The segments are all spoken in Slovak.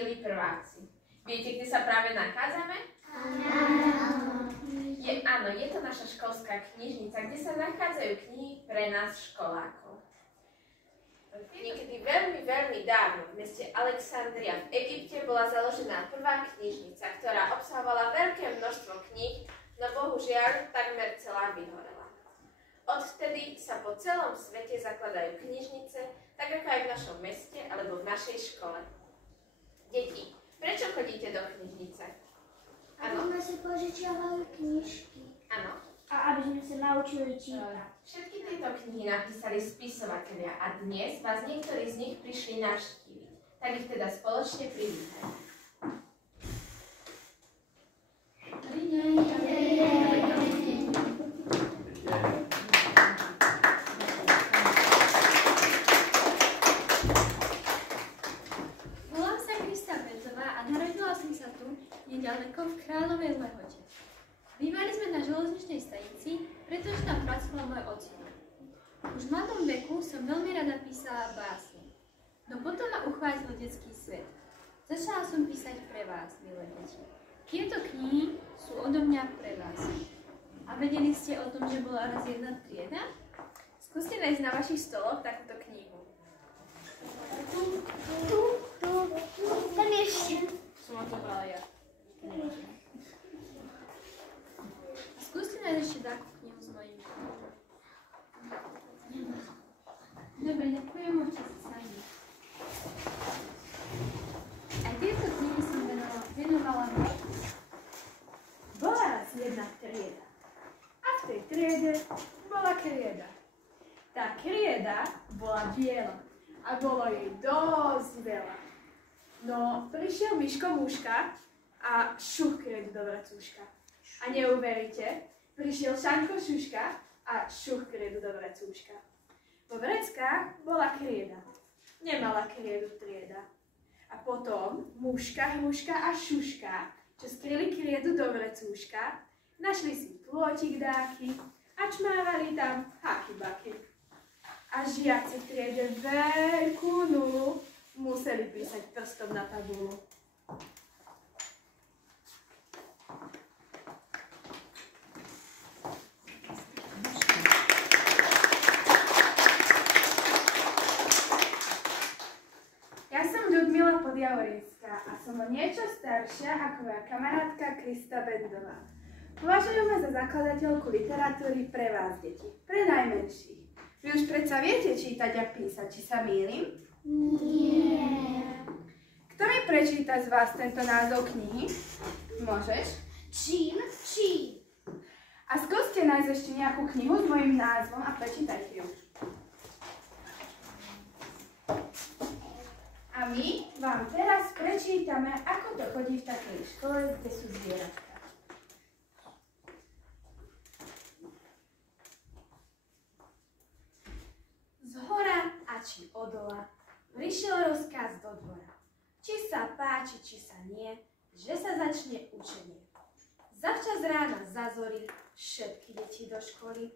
milí prváci. Viete, kde sa práve nachádzame? Áno, je to naša školská knižnica, kde sa nachádzajú knihy pre nás školákov. Niekedy veľmi, veľmi dávno v meste Alexandria v Egypte bola založená prvá knižnica, ktorá obsahovala veľké množstvo kníh, no bohužiaľ takmer celá vyhorela. Odvtedy sa po celom svete zakladajú knižnice, tak ako aj v našom meste alebo v našej škole. Deti, prečo chodíte do knižnice? Aby sme si požičiavali knižky. Áno. A aby sme sa naučili čítať. Všetky tieto knihy napísali spisovatelia a dnes vás niektorí z nich prišli navštíviť. Tak ich teda spoločne privítajme. Dobrý deň. Volám sa Krista Benzová a narodila som sa tu nedaleko v Kráľovej Lehote. Bývali sme na železničnej stanici, pretože tam pracoval môj ocino. Už v mladom veku som veľmi rada písala básne. No potom ma uchvátil detský svet. Začala som písať pre vás, milé deti. Tieto knihy sú odo mňa pre vás. A vedeli ste o tom, že bola raz jedna trieda? Skúste nájsť na vašich stoloch takúto knihu. Tam ešte. Som odobrala ja. Skúste nájsť ešte takú knihu s mojím menom. Dobre, ďakujem, môžete sa sami. Aj tieto knihy som venovala mne. Bola raz jedna trieda. A v tej triede bola krieda. Tá krieda bola biela a bolo jej dosť veľa. No, prišiel Miško Muška a šuch kriedu do vracúška. A neuveríte, prišiel Šanko Šuška a šuch kriedu do vrecúška. Vo vreckách bola krieda. Nemala kriedu trieda. A potom Muška, Hruška a Šuška, čo skryli kriedu do vrecúška, našli si plôtik dáky a čmávali tam haky-baky. A žiaci v triede veľkú nulu museli písať prstom na tabulu. Ja som Ľudmila Podjavoriecká a som o niečo staršia ako moja kamarátka Krista Bendová. Považujú ma za zakladateľku literatúry pre vás, deti, pre najmenších. Vy už predsa viete čítať a písať, či sa mýlim? Nie. Kto mi prečíta z vás tento názov knihy? Môžeš? Čím? A skúste nájsť ešte nejakú knihu s mojím názvom a prečítajte ju. A my vám teraz prečítame, ako to chodí v takej škole, kde sú zvieratka. Zhora a či odola, prišiel rozkaz do dvora. Či sa páči, či sa nie, že sa začne učenie. Zavčas rána zazori všetky deti do školy.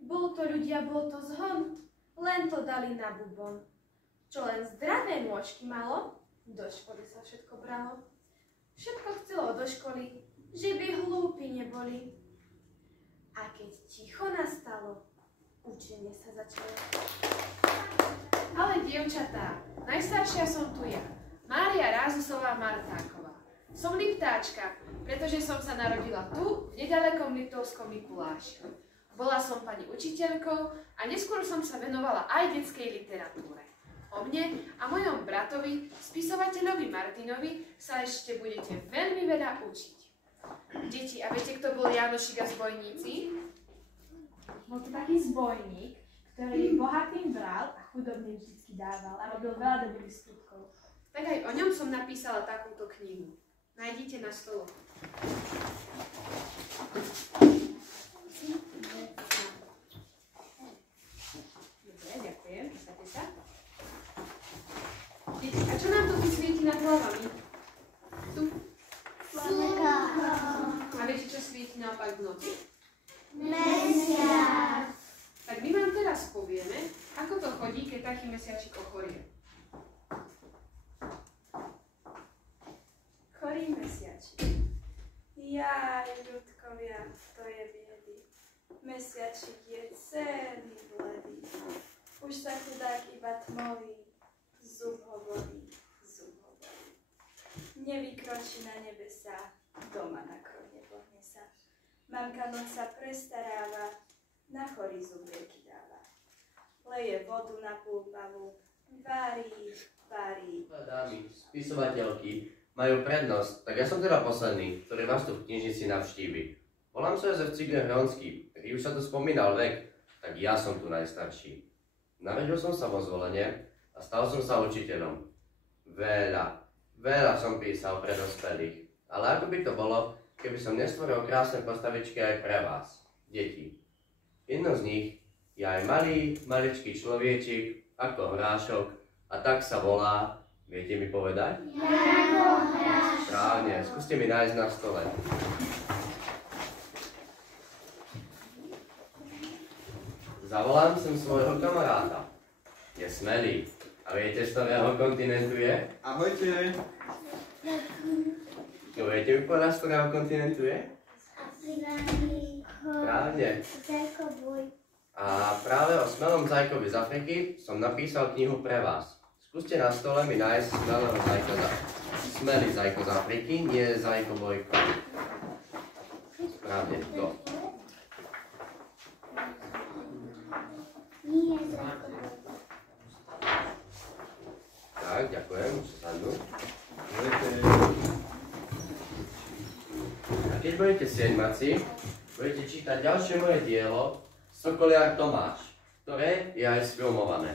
Bol to ľudia, bol to zhon, len to dali na bubon. Čo len zdravé nôžky malo, do školy sa všetko bralo. Všetko chcelo do školy, že by hlúpi neboli. A keď ticho nastalo, učenie sa začalo. Ale dievčatá, najstaršia som tu ja, Mária Rázusová Martáková. Som Liptáčka, pretože som sa narodila tu, v nedalekom Liptovskom Mikuláši. Bola som pani učiteľkou a neskôr som sa venovala aj detskej literatúre. O mne a mojom bratovi, spisovateľovi Martinovi, sa ešte budete veľmi veľa učiť. Deti, a viete, kto bol Jánošik a zbojníci? Bol to taký zbojník, ktorý bohatým bral a chudobným vždycky dával a robil veľa dobrých skutkov. Tak aj o ňom som napísala takúto knihu. Nájdite na stole. Dobre, ďakujem. Posaďte sa. Deti, a čo nám tu svieti nad hlavami? Tu. Slnko. A viete, čo svieti naopak v noci? Mesiac. Tak my vám teraz povieme, ako to chodí, keď taký mesiačik ochorie. Mesiačik je celý bledý. Už sa chudák iba tmolí, zub hovorí, zub hovorí. Nevykročí na nebesá, doma na krohne pohne sa. Mamka noc sa prestaráva, na chorý zub lieky dáva. Leje vodu na púpavu, varí, varí. Dámy, spisovateľky majú prednosť, tak ja som teda posledný, ktorý vás tu v knižnici navštívi. Volám sa Jozef Cigler Hronský, keď už sa tu spomínal vek, tak ja som tu najstarší. Narodil som sa vo Zvolene a stal som sa učiteľom. Veľa som písal pre dospelých, ale ako by to bolo, keby som nestvoril krásne postavičky aj pre vás, deti. Jedno z nich je aj maličký človečik, ako hrášok, a tak sa volá, viete mi povedať? Janko Hrášok. Správne, skúste mi nájsť na stole. Zavolám sem svojho kamaráta. Je smelý. A viete, z ktorého kontinentu je? Ahojte. Viete mi povedať, z ktorého kontinentu je? Afrika. Správne. Zajkoboj. A práve o smelom zajkovi z Afriky som napísal knihu pre vás. Skúste na stole mi nájsť smelý zajko z Afriky, nie zajkobojko. Správne, to. Nie zajkoboj. Tak, ďakujem, už sa sadnú. A keď budete siedmaci, budete čítať ďalšie moje dielo Sokoliar Tomáš, ktoré je aj sfilmované.